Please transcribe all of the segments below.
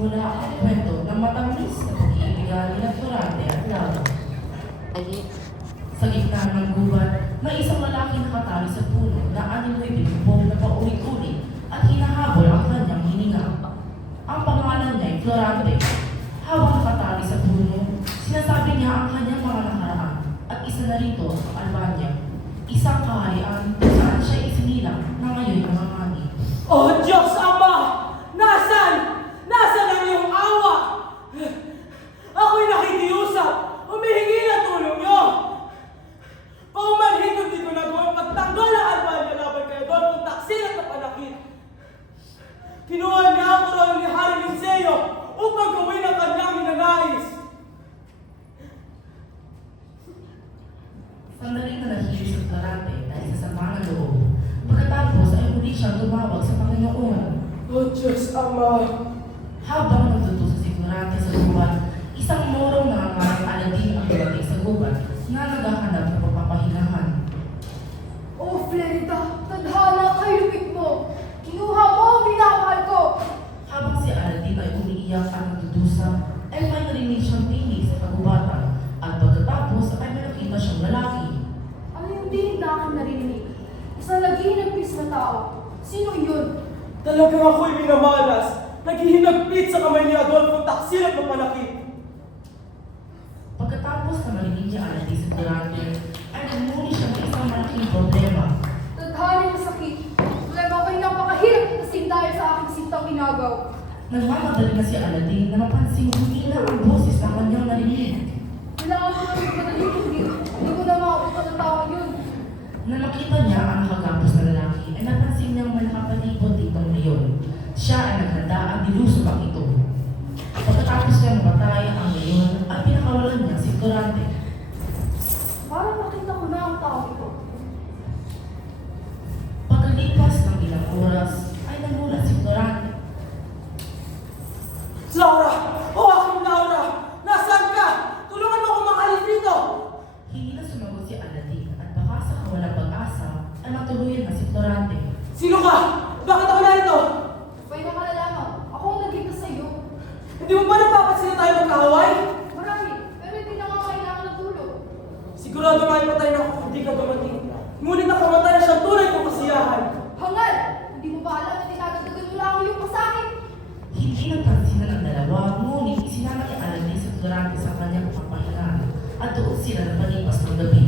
nagsisimula ang kwento ng matamis na pag-iibigan nila Florante at Laura. Sa gitna ng gubat, may isang lalaking nakatali sa puno na animoy binugbog na paulit-ulit at hinahabol ang kanyang hininga. Ang pangalan niya ay Florante. Habang nakatali sa puno, sinasabi niya ang kanyang mga nakaraan at isa na rito ang Albania, isang kaharian kung saan siya isinilang na ngayon nangangani. Oh Diyos Ama! Nasaan? Nasaan ang iyong awa? Ako'y nakikiusap! Humihingi ng tulong niyo! Paumanhin ko dito na doon pagtanggol ng Albania laban kayo doon kung taksil at napanakit. Kinuha niya ang korona ni Hari Liceo upang gawin ang kanyang minanais. Sandaling na nahihili sa Florante dahil sa sama ng loob. Pagkatapos ay muli siyang tumawag sa Panginoon. Oh Diyos Ama! Habang nagtutuso si Florante sa gubat, isang morong nangangarang Aladin ang dumating sa gubat na naghahanap ng pagpapahingahan. Oh, Florida, tadhana kay lupit mo. Kinuha mo ang minamahal ko. Habang si Aladin ay umiiyak at nagdudusa, ay may narinig siyang tinig sa kagubatan at pagkatapos ay may nakita siyang lalaki. Ano yung dinig na aking narinig? Isang naghihinagpis na tao. Sino yun? Talagang ako'y minamalas. Naghihinagpit sa kamay ni Adolfo taksil at mapanakit. Pagkatapos na marinig niya Aladin si Florante, ay nagmuni siya ng isang malaking problema. Tadhana yung sakit. Problema ko'y napakahirap kasi dahil sa aking sintang inagaw. Nagmamadali na si Aladin na mapansing humina ang boses na kanyang narinig. Kailangan ko ng madali hindi ko na mauutot ang tao yun. Na makita niya ang nakagapos na lalaki ay napansin niyang may nakapalibot ditong leon. Siya ay naghanda at nilusob ang ito. Pagkatapos niya mamatay ang leon at pinakawalan niya si Florante. Parang nakita ko na ang tao ito. Pagkalipas ng ilang oras ay nagulat si Florante. Laura! Oh, aking Laura! Nasaan ka? Tulungan mo akong makalis dito! Hindi na sumagot si Aladin at baka sa kawalang pag-asa ay matuluyan na si Florante. Sino ka? Bakit ako narito? Pwede ka na lamang. Ako ang nagligtas sa iyo. Hindi mo ba napapansin na tayo magkahaway? Marami, pero hindi na nga kailangan ng tulong. Sigurado nga ipatay na ako kung hindi ka dumating. Ngunit nakamatay na siyang tunay kong kasiyahan. Hangal! Hindi mo ba alam na dinadagdagan mo lang yung pasakit? Hindi nagpansinan ang dalawa, ngunit isinama ni Aladin si Florante sa kanyang pagpapahinga at doon sila nagpalipas ng gabi.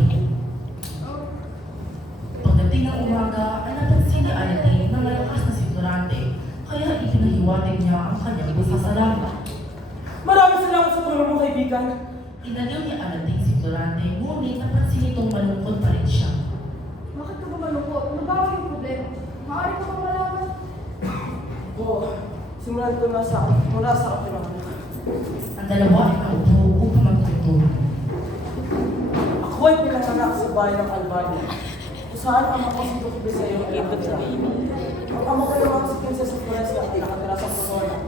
Pagdating ng umaga ay napansin ni Aladin na malakas na si Florante, kaya ipinahiwatig niya ang kanyang pasasalamat. Maraming salamat sa tulong mo, kaibigan. Inaliw ni Aladin si Florante, ngunit napansin nitong malungkot pa rin siya. Bakit ka ba malungkot? Ano ba yung problema? Maaari ka bang malaman? Oo. Simulan ko mula sa kapinahan. Ang dalawa ay naupo upang magkwentuhan. Ako ay pinanganak sa bayan ng Albania. Kung saan ang ako si Duque sa iyo ay nakatira. Ang ama ko naman si Princess Florencia ay nakatira sa Corona.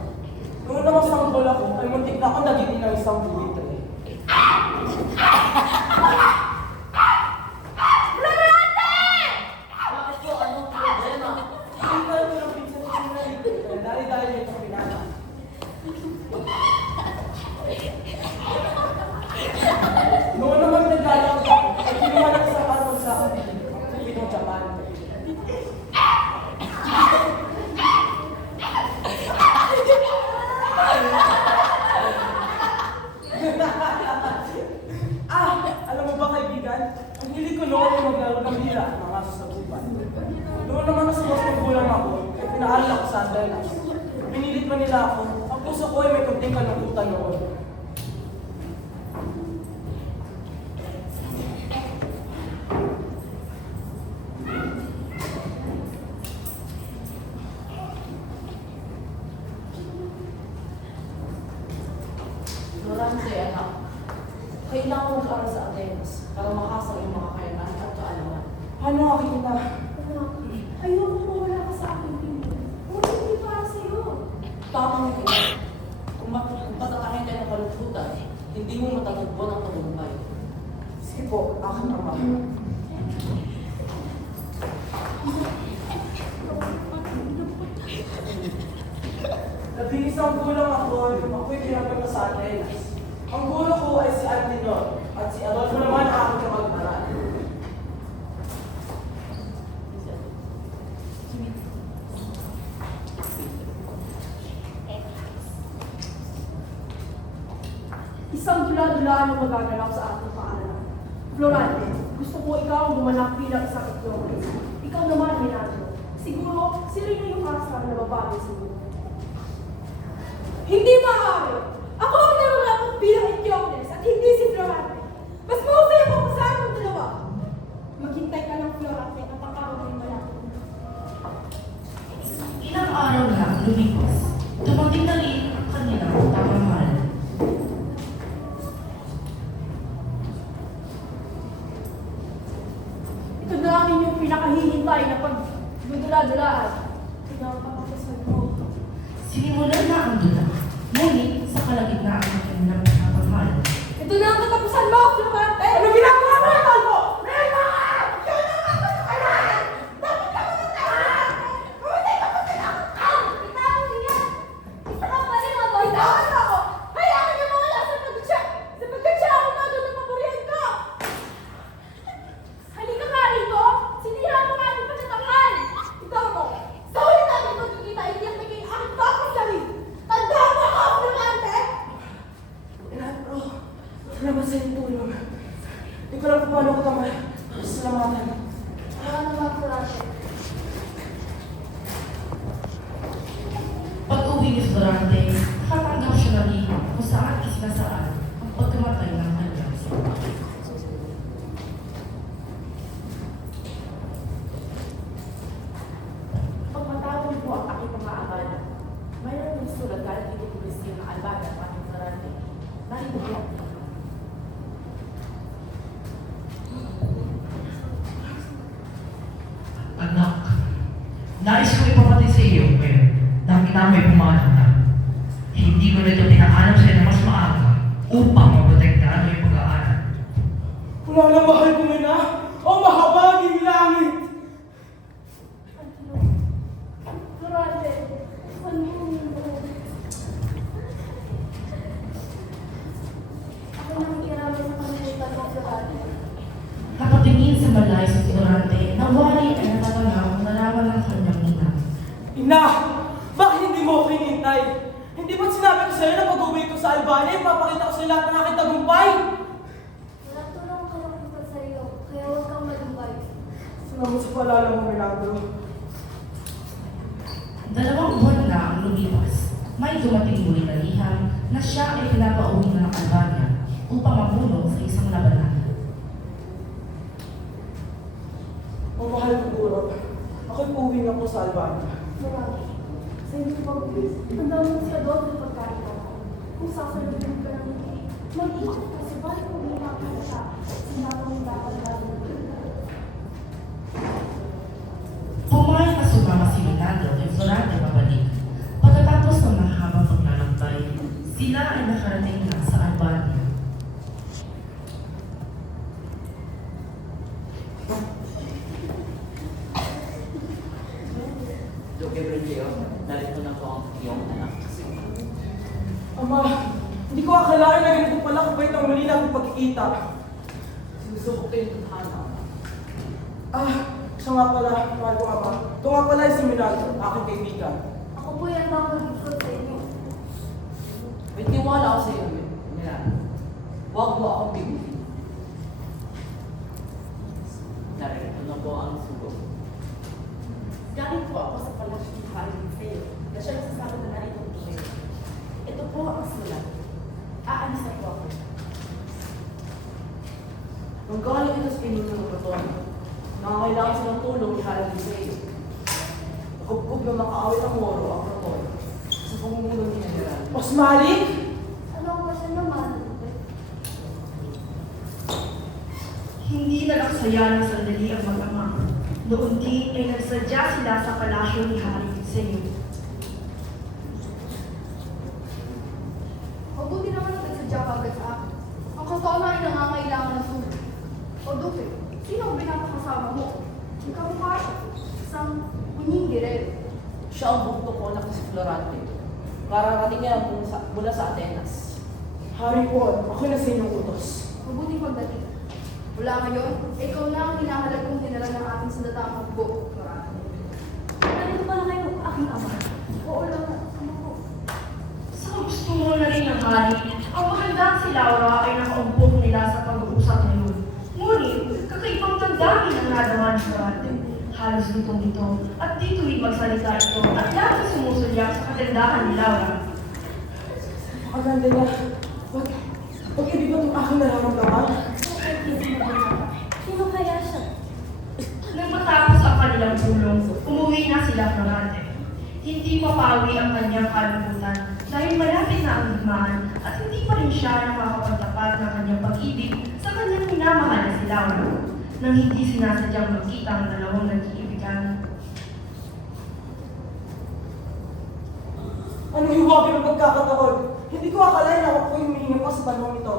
Noong namang sanggol ako, ay muntik na ako nagiging ng isang buwit. Bakit po? Anong problema? Hindi ko alam ng pinsan ni Sinay. Dahil ito pinanganak. Noon naman naglalakad ako, ay kinuha ng isang almond sa akin. Pinong Japan. Alam mo ba kaibigan? Ang hilig ko noon ay maglaro ng hila, mga aso sa gubat. Noon naman nasa mas magulang ako, ay pinaaral ako sa Atenas. Pinilit pa nila ako, ang puso ko ay may kunting kalungkutan noon. Florante, anak, kailangan mo mag-aral sa Atenas para makasang iyong mga kailangan at kaalaman. Paano aking ina? Anak, ayoko mawala ka sa aking tingin. Ngunit hindi para sa iyo. Tamang ito, kung patatangin tayo ng kalungkutan, hindi mo matagpuan ang tagumpay. Sige po, aking ama. Labing-isang gulang ako nung ako'y pinagpunta sa Atenas. Ang gulo ko ay si Antinor at si Adolfo naman ang aking kamag-aral. Isang dula-dulaan ang magaganap sa ating paaralan. Florante, gusto ko ikaw ang gumanap bilang isang itlogis. Ikaw naman, Leandro. Siguro, si Rina yung kasama na babae sa iyo. Hindi maaari! Ako ang nararapat bilang itlogis at hindi si Florante. Mas mahusay ako sa aming dalawa. Maghintay ka ng Florante at ang karong malaki. Ilang araw na lumipas, dumating na rin ang kanilang pagmamahal. Ito na ang inyong pinakahihintay na pagdudula-dulaan. Pinapakasal mo. Sinimulan na ang dula, ngunit sa kalagitnaan ng kanilang pagmamahal. Ito na ang katapusan mo, Florante! Ano ginagawa mo, Adolfo? Salamat sa iyong tulong. Hindi ko lang kung paano ko tama. Salamatan. Pag-uwi ni Florante, nakatanggap siya na rin kung saan isinasaan ang pagkamatay ng kanyang asawa. Pagmatapos po ang aking pang-aabala, mayroon ng sulat galing dito po ng Albania at aking Florante. Narito po ang ito. Anak, nais ko ipapatid sa iyo ngayon dahil na may pumanap na. Hindi ko na ito pinaalam sa iyo na mas maaga upang maprotektahan mo yung pag-aaral. Wala na mahal ko na. O mahabaging langit. Florante, saan mo ako nang iramay sa kanilang mo, Florante. Nakatingin sa malayo si Florante na wali ay natatanaw ang naraman ng kanyang ina. Ina, bakit hindi mo ako hinihintay? Hindi ba't sinabi ko sa'yo na pag-uwi ko sa Albania, ipapakita ko sa lahat ng aking tagumpay? Wala tulong ka lang ito sa iyo, kaya huwag kang malumbay. Salamat sa paalala mo, Milagro. 2 buwan na ang lumipas. May dumating muli na liham na siya ay pinapauwi na ng Albania upang mabulong sa isang labanan. O mahal ko, Guro. Ako'y uuwi na po sa Albania. Florante, sa inyong pag-uwi, tanda mo si Adolfo pagkain ako. Kung sasalutin ka ng hindi, mag-iikot ka sa bahay kung hindi makita siya. Sinabang yung dapat gagawin. Pumayag na sumama si Leandro kay Florante pabalik. Pagkatapos ng mahabang paglalakbay, sila ay nakarating na sa Albania. Duque Brilleo, narito na po ang iyong anak. Ama, hindi ko akalain na ganito pala kapait ang muli natin pagkikita. Sinusubok ko yung tadhana. Siya nga pala, mahal ko ama. Ito nga pala ay si Milagro, aking kaibigan. Ako po yan bang mag-ikot sa inyo. May tiwala ako sa iyo, Milan. Huwag mo akong bigutin. Narito na po ang sugo. Galing po ako sa palasyo ni Harry Sale na siya nagsasabi na narito po siya. Ito po ang sulat. Aalis na po ako. Magaling ito sa pinuno ng Proton. Nangangailangan silang tulong ni Harry Sale. Nakupkup na makaawit ang Moro ang Proton sa pamumuno ni General. Osmalik? Ano ba siya naman? Hindi nalaksaya ng sandali ang mag-ama. Noon din ay nagsadya sila sa palasyo ni Hari Seo. Mabuti naman ang nagsadya ka agad sa akin. Ang kasama ay nangangailangan ng sulit. O Duque, sino ang pinapakasama mo? Ang kamukha siya. Isang unying girero. Siya ang bugto ko na si Florante. Kararating niya mula sa Atenas. Hari po, ako na sa inyong utos. Mabuting pagdating. Mula ngayon, ikaw na ang hinahalagong general ng ating sandatang hukbo, Florante. Nandito pa na kayo, aking ama. Oo lang, ama ko. Sa gusto na rin ng hari, ang magandang si Laura ay nakaumpok nila sa pag-uusap ngayon. Ngunit, kakaibang damdamin ang nadaman ni Florante. Halos lutong ito, at dito'y magsalita ito, at lagi sumusulyak sa kagandahan ni Laura. Ang ganda niya. Wag ibig ba itong aking nararamdaman? Sino kaya siya? Nang matapos ang kanilang pulong, umuwi na sila Florante. Hindi mapawi ang kanyang kalungkutan dahil malapit na ang digmaan at hindi pa rin siya nakakapagtapat ng kanyang pag-ibig sa kanyang minamahal na si Laura, nang hindi sinasadyang magkita ang dalawang nag-iibigan. Anong hiwabi ng pagkakataon? Hindi ko akalain na ako po yung humihinga pa sa panahon ito.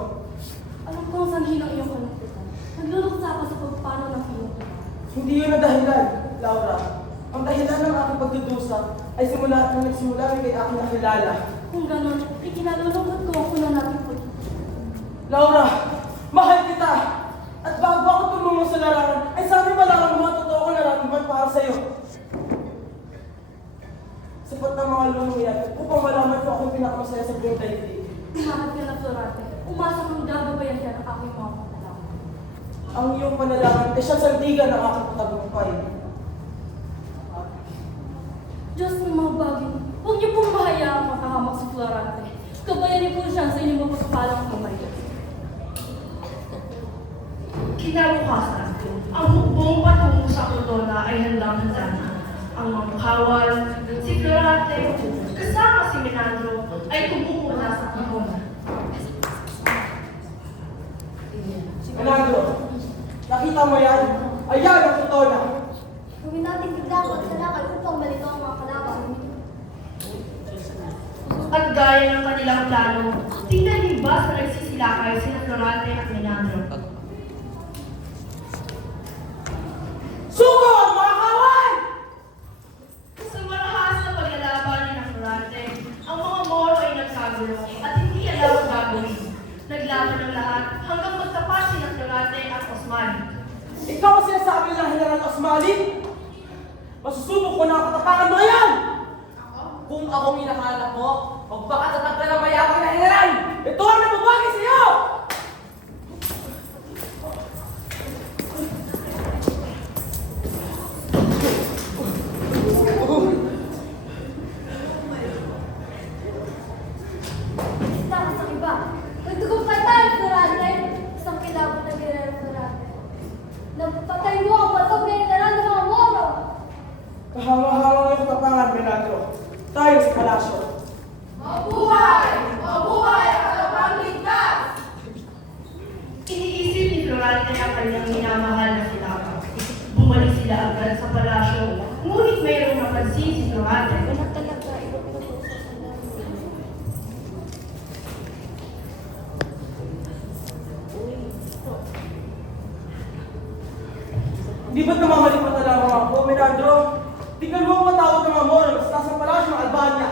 Alam kong sanhi ng iyong kalungkutan. Nagluluksa ka sa pagpapano ng iyong Hindi yun ang dahilan, Laura. Ang dahilan ng aking pagdudusa ay nagsimula rin kay aking nakilala. Kung ganon, ikinalulungkot ko ang una natin po. Laura, mahal kita! At bago ako tumungo sa larangan, ay sabi malaman mo ang totoo ko nararamdaman para sa'yo. Sapat ng mga lunong yan upang malaman ko akong pinakamasaya sa buong daigdig. Mahal ka na, Florante. Umasa kang gagabayan siya ng aking mga panalangin. Ang iyong panalangin ay siyang sandigan ng aking patagumpay. Diyos ng mga bagay, huwag niyo pong mahayaang makahamak si Florante. Kabayan niyo po siya sa inyong mapagpapalang kamay. Kinabukasan, ang hukbong patungo sa Cortona ay handang-handa na. Ang mga kawal, si Florante, kasama si Menandro, ay tumuko na sa Cortona. Menandro, nakita mo yan? Ayan ang totoo na. Gawin natin bigla pagsalakal upang malito ang mga kalaban. At gaya ng kanilang plano, tingnan ni Bas na nagsisilakay sina Florante at Menandro. Suko ang mga kawan! Sa marahas na paglalaban ni Florante, ang mga Moro ay nagkagulo at hindi alam ang gagawin. Naglaban ng lahat hanggang magtapat sina Florante at Osman. Ikaw ang sinasabi ng General Osmali? Masusubok ko na ang katapangan mo ngayon! Kung ako minahanap mo, magpakatatag ka na mayabang na general! Ito ang nababagay sa'yo! Tama sa iba. Nagtugumpay tayo, Florante. Isang kilabot na General Florante. Napatay mo ang batog na general ng mga Moro. Kahanga-hanga yung katapangan, Menandro. Tayo sa palasyo. Mabuhay! Mabuhay ang kalabang ligtas! Iniisip ni Florante ang kanyang minamahal na si Laura. Bumalik sila agad sa palasyo, ngunit mayroong napansin si Florante. Di ba't namamalimot na lamang ako, Menandro? Tingnan mo ang matawag ng mga Moro sa taas ng palasyo ng Albania.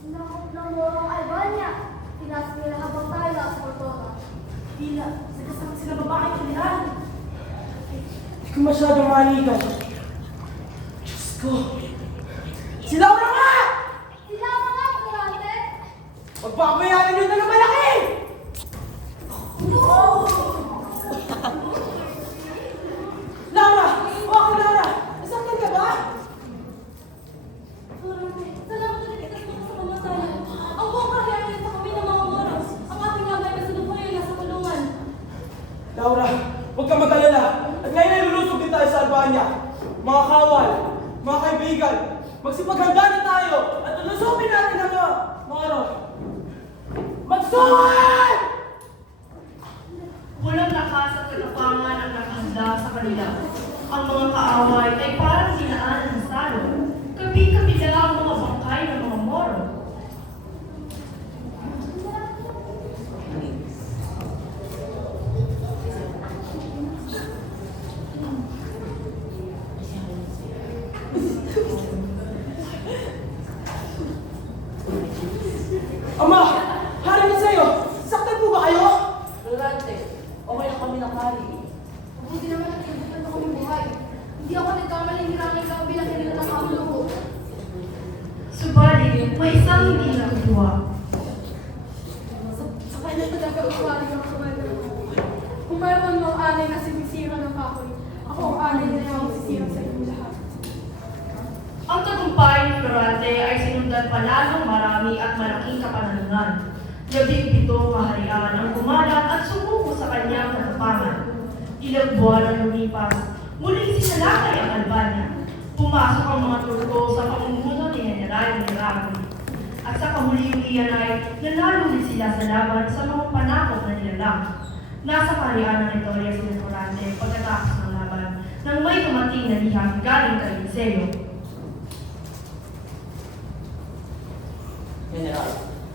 Sinakot ng Morong Albania. Tinas nila habang tayo nasa Cortona. Bila, sagasang sila babae general. Hindi ko masyadong manigan. Diyos ko. Si Laura nga! Sila mga Florante. Magbabayaran yun na ng malaki! Laura! Okay, Laura! Nasaktan ka ba? Florante, salamat na ligtas mo sa kamatayan. Ang buong kahiyang sa kami ng mga Moro. Ang ating abay na salubuyan nasa kulungan. Laura, huwag ka mag-alala. At ngayon ay lulusog din tayo sa Albania. Mga kawal, mga kaibigan, magsipaghanda na tayo at lulusogin natin ang mga Moro. Magsungan! Walang lakas at katapangan ang nakahanda sa kanila. Ang mga kaaway ay parang sinaan ng salo. Kabi-kabila ang mga bangkay ng mga Moro. Ama! Harinig sa'yo! Saktan po ba kayo? Florante, okay lang kami ng hari. Mabuti naman at ibutan ako ng buhay. Hindi ako nagkamaling nirangin ka bilang kanila ng aming luho. Subalit, may isang hindi natutuwa. Sa kanya talaga uwari ang kumanda. Kung mayroon mong anay na sinisira ng kahoy, ako ang anay na yung sisira sa inyo lahat. Ang tagumpay ni Florante ay sinundan pa lalong marami at malaking kapanalunan. 17 kaharian ang gumalat at sumuko sa kanyang katapangan. Ilang buwan ang lumipas, muling sinalakay ang Albania. Pumasok ang mga Turko sa pamumuno ni General Miragui. At sa kahuli-hulihan ay nanalo din sila sa laban sa mga panakot na nilalang. Nasa kaharian ng Victoria si Florante pagkatapos ng laban nang may dumating na liham galing kay Liceo. General,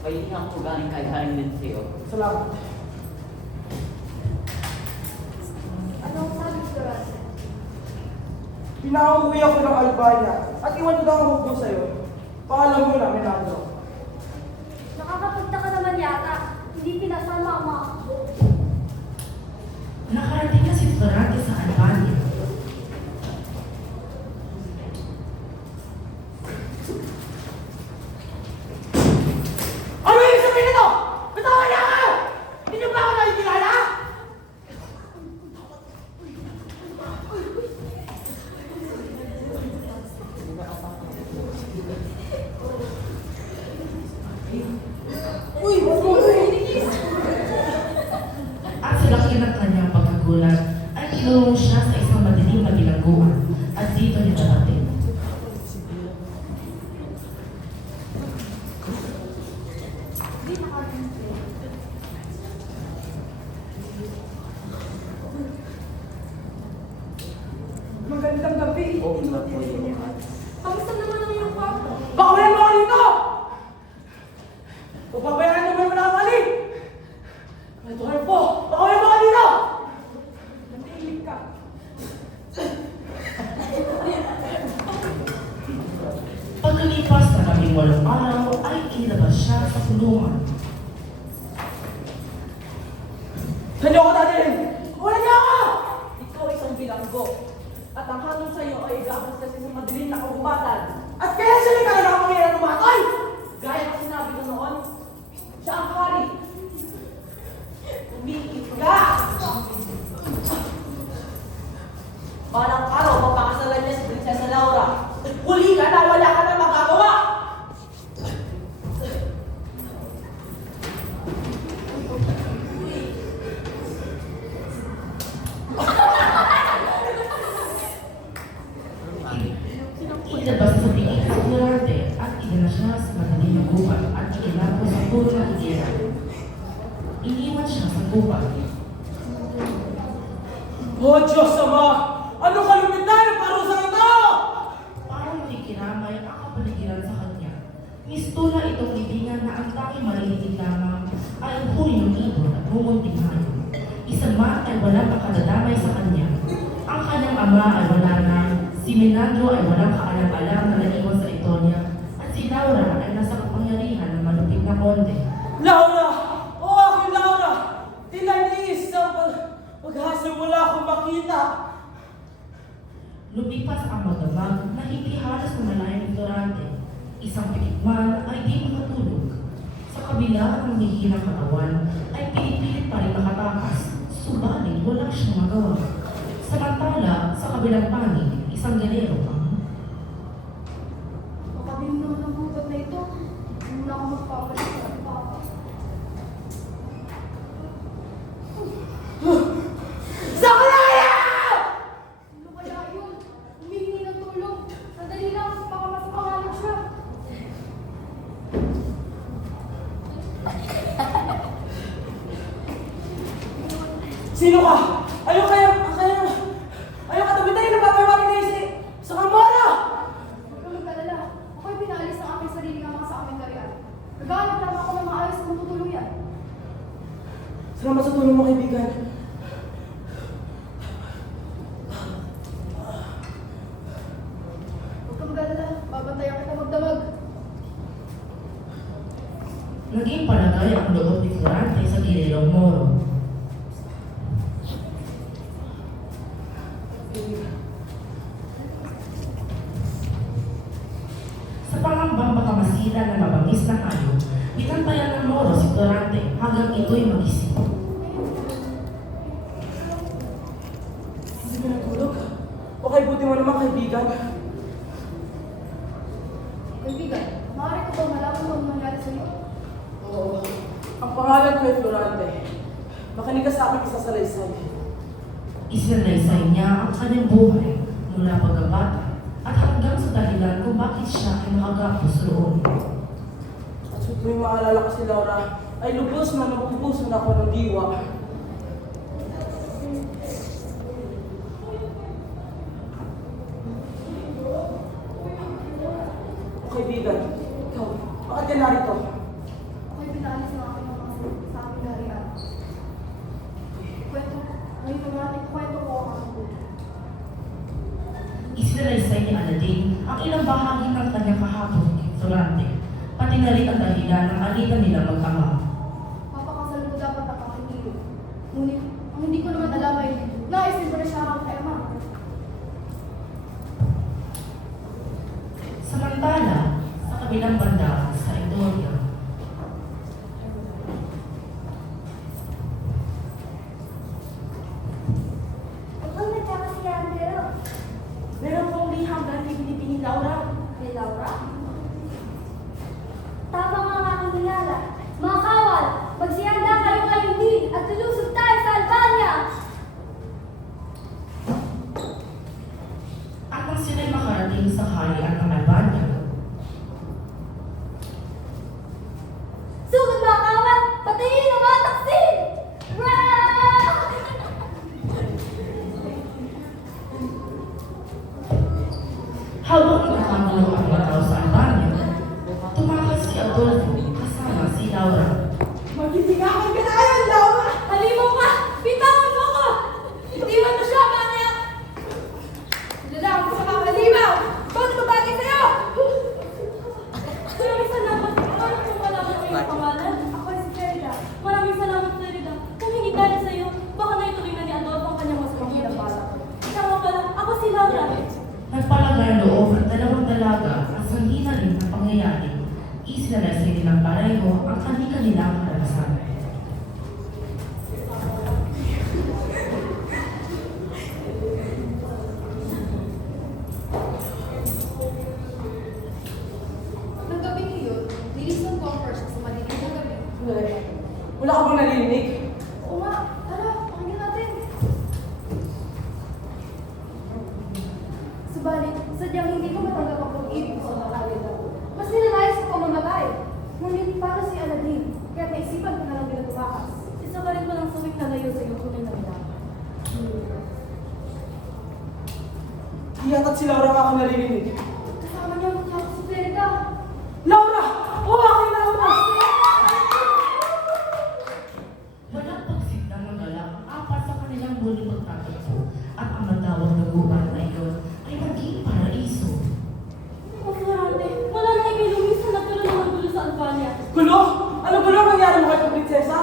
may liham po galing kay Haring Linceo. Salamat. Anong sabi ko Florante? Pinauwi ako ng Albania at iwan ko daw ang hukbo sa'yo. Paalam mo na, Menandro. Nakakapunta ka naman yata. Hindi pinasama ang mga akbo. Nakarating na si Florante sa Albania. Ano yung sabihin nito? Bitawan niya ako! Hindi niyo ba ako nakikilala? Uy! At sa laki ng kanyang pagkagulat, ay tinulong siya sa isang madilim na bilangguan at dito niya narating. Magandang gabi. Oo, po yun. Kamusta naman ang iyong kwarto? Bakawalan mo ako dito! Papabayaran mo naman ang mali! Ito kayo po! Bakawalan mo ako dito! Nanahimik ka. Pagkalipas ng 18 araw ay inilabas siya sa kulungan. Saan niyo ako dadalhin? Wala niyo ako! Ikaw ay isang bilanggo. At ang hanong sa iyo ay gabos kasi sa madilim na kagubatan. At kaya sila ka na nakapangyarihan ng matay! Gaya ng sinabi ko noon, siya ang hari. Umikit ka! Balang araw, mapakasalan niya si Prinsesa Laura. Huli ka na, wala ka na magagawa! Inilabas sa tingin si Florante at inala siya sa madilim na gubat at ikinapos sa puro ng higera. Iniwan siya sa gubat. Oh Diyos Ama! Ano kalumitan ang parusa ito? Parang nakikiramay ang kapaligiran sa kanya. Misto na itong libingan na ang tanging marinig lamang ay ang huni ng ibon at mumunting hayop. Isa man ay walang makadadamay sa kanya. Ang kanyang ama ay wala na, si Menandro ay walang kaalam-alam na naiwan sa Itonia, at si Laura ay nasa kapangyarihan ng malupit na konde. Laura! Oh, aking Laura! Tinanis ang paghasa wala akong makita. Lumipas ang magdamag na hindi halos namalayan ni Florante. Isang pikit man ay di makatulog. Sa kabila ng hihinang katawan ay pinipilit pa rin makatakas. Subalit wala siyang magawa. Samantala, sa kabilang panig, isang galero ang Makabim naman ang gubat na ito. Hindi na ako magpapalik sa papa. Zakalaya! Ano kaya yun? Humingi ng tulong. Sandali lang, baka mas pangalan siya. Sino ka? Ayaw ka tumitay na papayawagin na sa kamara! Huwag kang mag-alala. Ako'y pinalis ng aking sarili nga sa aming karyan. Naghahanap lang ako ng maayos kung tutuluyan. Salamat sa tulong mo, kaibigan. Huwag kang mag-alala. Babantayan kita magdamag. Naging palagay ang loob ni Florante sa Gililang Moro. Sa pangambang baka masira na mabangis na hayop, binantayan ng Moro si Florante hanggang ito'y magising. Hindi ka natulog? Okay, buti mo naman kaibigan. Kaibigan, maaari ko ba malaman kung ano nangyari sa'yo? Oo. Ang pangalan ko ay Florante. Makinig ka sa aking isasalaysay. Isinalaysay niya ang kanyang buhay mula pagkabata at hanggang sa dahilan kung bakit siya ay nakagapos roon. At sa tuwing maalala ko si Laura, ay lubos man nabubuson ako ng diwa. Kaibigan, ikaw, bakit ka narito? Ako'y pinaalis ng aking mga sa aming harian. Kwento ko ang aking buhay. Isinalaysay ni Aladdin ang ilang bahagi ng kanyang kahapon kay Florante, pati na rin ang dahilan ng alitan nila mag-ama. Papakasal ko dapat ang aking iyo. Ngunit, ang hindi ko naman alam ay nais din ko na siya ang kay ama. Samantala, sa kabilang banda sa Itoria, Mukhang nagkakasiyahan kayo. Meron pong liham dahil pinipini ni Laura. Kay Laura? Tama nga ang aking nilala. Mga kawal, magsiyanda kayo kayong din at lulusog tayo sa Albania! at nang sila'y makarating sa harian ng Albania, Sugod mga kawal, patayin ang mga taksin! Rah! habang nagkakagulo ang mga tao sa Albania, tumakas si Adolfo kasama si Laura. Magtitingakan ka na yan, Laura! Halimaw ka! Bitawan mo ko! Iwan mo siya, Manya! Lalaki sa mga halimaw! Bakit babagay sa'yo? Maraming salamat. Paano kung malaman ko yung pangalan? Ako ay si Ferida. Maraming salamat, Ferida. Kung hindi dahil sa'yo, baka naituloy na ni Adolfo ang kanyang mas panghilang bala. Ikaw nga pala, ako si Laura. Nagpalagay loob ang dalawang dalaga at sa hina rin ng pangyayari, isinalaysay din ng pareho ang kanilang karanasan. Nang gabing iyon, nilisan ko ang first sa madilim na gabi. Wala ka bang narinig? Oo nga, tara, pakinggan natin. Subalit, sadyang hindi ko matanggap ang pag-ibig ko sa mga alita. Mas ninanais ko ang mamatay. Ngunit para si Aladdin, kaya naisipan ko na lang bilang tumakas. Isa pa rin ko ng suwing na layo sa iyong tunay na bilang. Hiyat at si Laura nga ako naririnig. Kasama niya ang mukha ko si Ferida. Laura! Oo, aking Laura! Walang pagsiglang ng galak ang apat sa kanilang muling pagtatagpo at ang matawag na gubat na iyon ay maging paraiso. O Florante, wala na kay Luisa na tuloy ng gulo sa Albania. Gulo? Ano gulo ang nangyari mo kay prinsesa?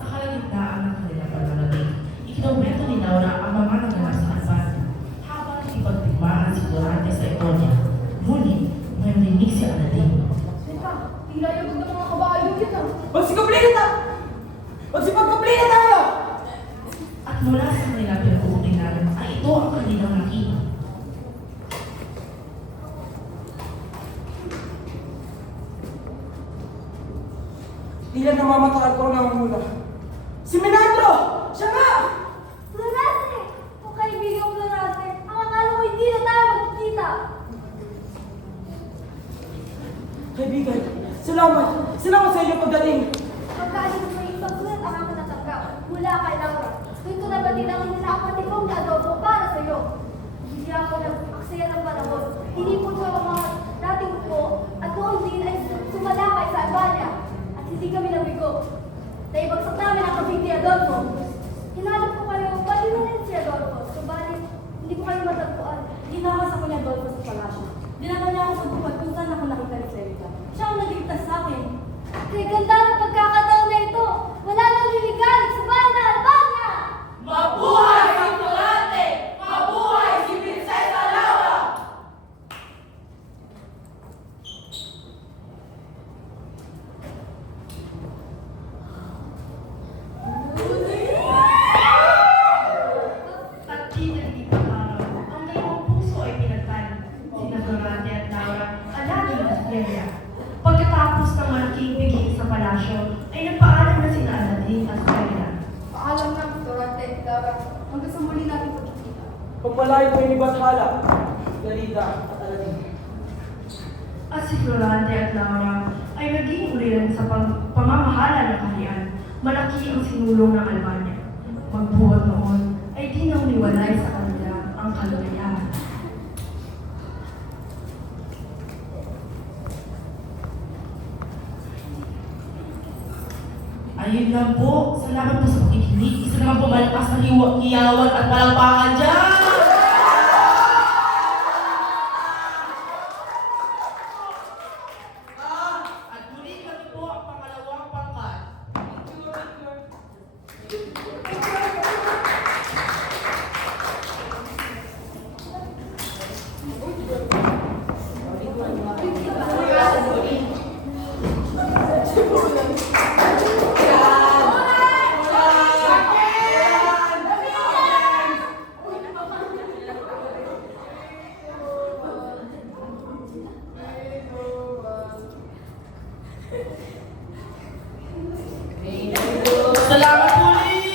Sa kalagitnaan ng kanilang pananabik, ikinomento ni Laura ang mga naganap sa Albania habang ipagtigmaan si Florante sa Itoria. Ngunit, may marinig si Aladdin. Teka, tila yung ng mga kabayo kita. Magsikapli kita! Magsipagkapli na tayo! At mula sa kanilang pinag-uutingan ay ito ang kanilang nakita. Di lang namamatay ko ng muna. Si Minandro! Siya nga! Florante! O kaibigang Florante, ang akala ko hindi na tayo magkikita. Kaibigan, salamat! Salamat sa inyong pagdating! Pagkaalis mo yung pagkulat ang aking natanggap mula kay Laura. Doon ko nabatid ang inilakapatid kong ni Adolfo para sa iyo. Hindi ako nag-aksaya ng panahon. Tinipon ko ang mga dating ko at noon din ay sumalakay sa Albania. At hindi kami nabigo. Naibagsak namin ang kabig ni Adolfo. Hinanap ko kayo, pati na rin si Adolfo. Subalit, hindi ko kayo matagpuan. Dinakas ako ni Adolfo sa palasyo. Dinala niya ako sa bukod kung saan ako nakita ni Ferida. Siya ang nagligtas sa akin. Kaya ganda Pagpalain ko ni Bathala, Galida at Aladdin. At si Florante at Laura ay naging uliran sa pamamahala ng kaharian. Malaki ang sinulong ng Albania. Magbuhat noon ay di na umiwalay sa kanila ang kalulihan. Ayun lang po. Salamat po sa pakikinig. Isa naman po malakas na hiyawan at palakpakan dyan! At muli kami po ang pangalawang pangkat. Salamat po ulit!